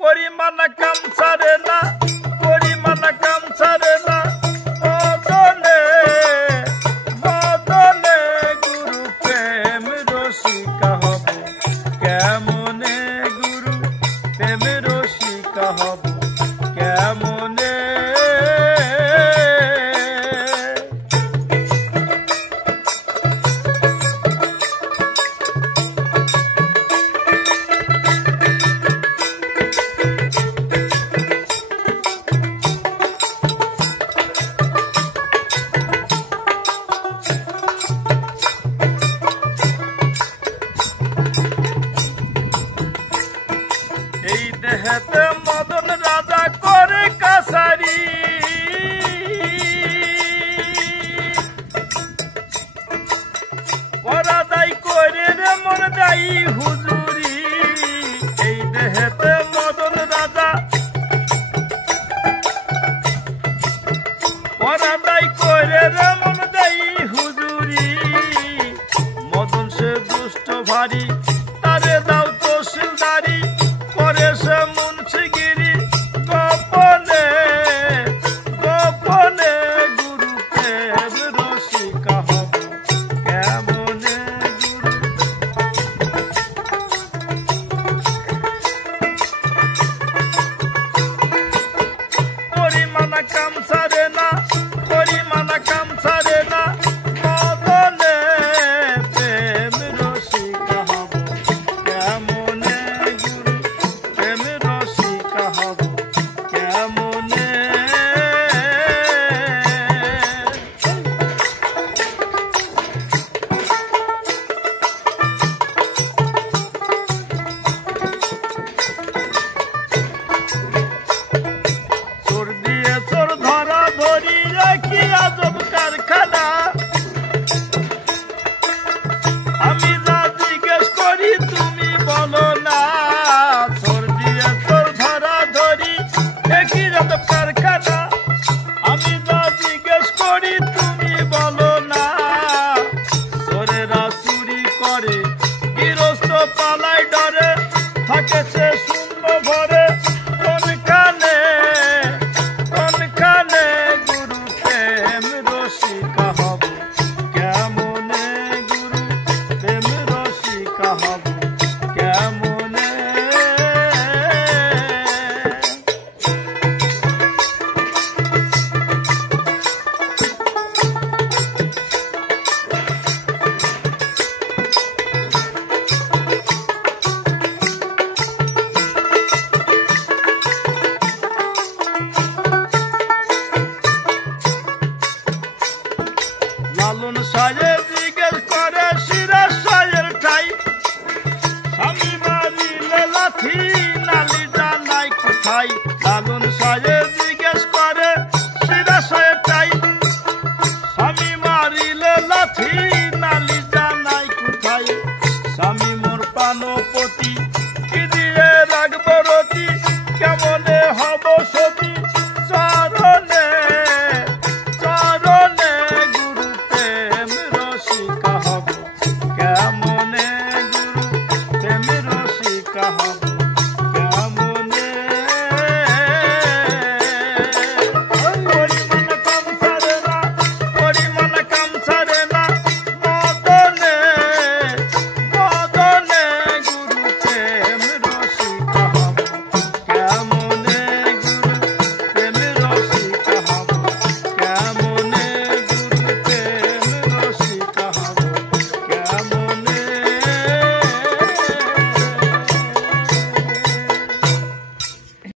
পরিমাণ কাম ছাড়ে না, পরিমাণ কাম ছাড়ে না, বদনে বদনে গুরু প্রেম রসিকা হব কেমনে, গুরু প্রেম রসিকা হব কেমনে। এই দেহেতে মদন রাজা করে কাছারি, পরাদাই করে রে মন দাই হুজুরি। এই দেহেতে মদন রাজা পরাদাই করে রে মন দাই হুজুরি। মদন সে দুষ্ট ভারী, তারে দাও তহসিলদারি, করে সে মুন্সিগিরি গোপনে গোপনে গুরু প্রেম রসিকা হব কেমনে, গুরু। পরিমাণ কাম ছাড়ে না, পরিমাণ কাম ছাড়ে না, বদনে প্রেম রসিকা হব কেমনে, গুরু প্রেম রসিকা হব কেমনে। চোর দিয়ে চোর ধরা ধরি রাখি আজব কারখানা, আমি যা জিজ্ঞেস করি তুমি বলো না। চোর দিয়ে চোর ধরা ধরি একই আজব কারখানা, আমি যা জিজ্ঞেস করি তুমি বলো না। চোরেরা চুরি করে, গৃহস্থ পালায় ডরে, থাকে সে শূন্য ভরে, কোনখানে কোনখানে গুরু প্রেম রসিকা হব কেমনে, গুরু প্রেম রসিকা হব কেমনে। লালন সাহেব জিজ্ঞেস করে সিরাজ সাহের ঠাই, স্বামী মারিলে লাথি নালি জানাই কোথায়।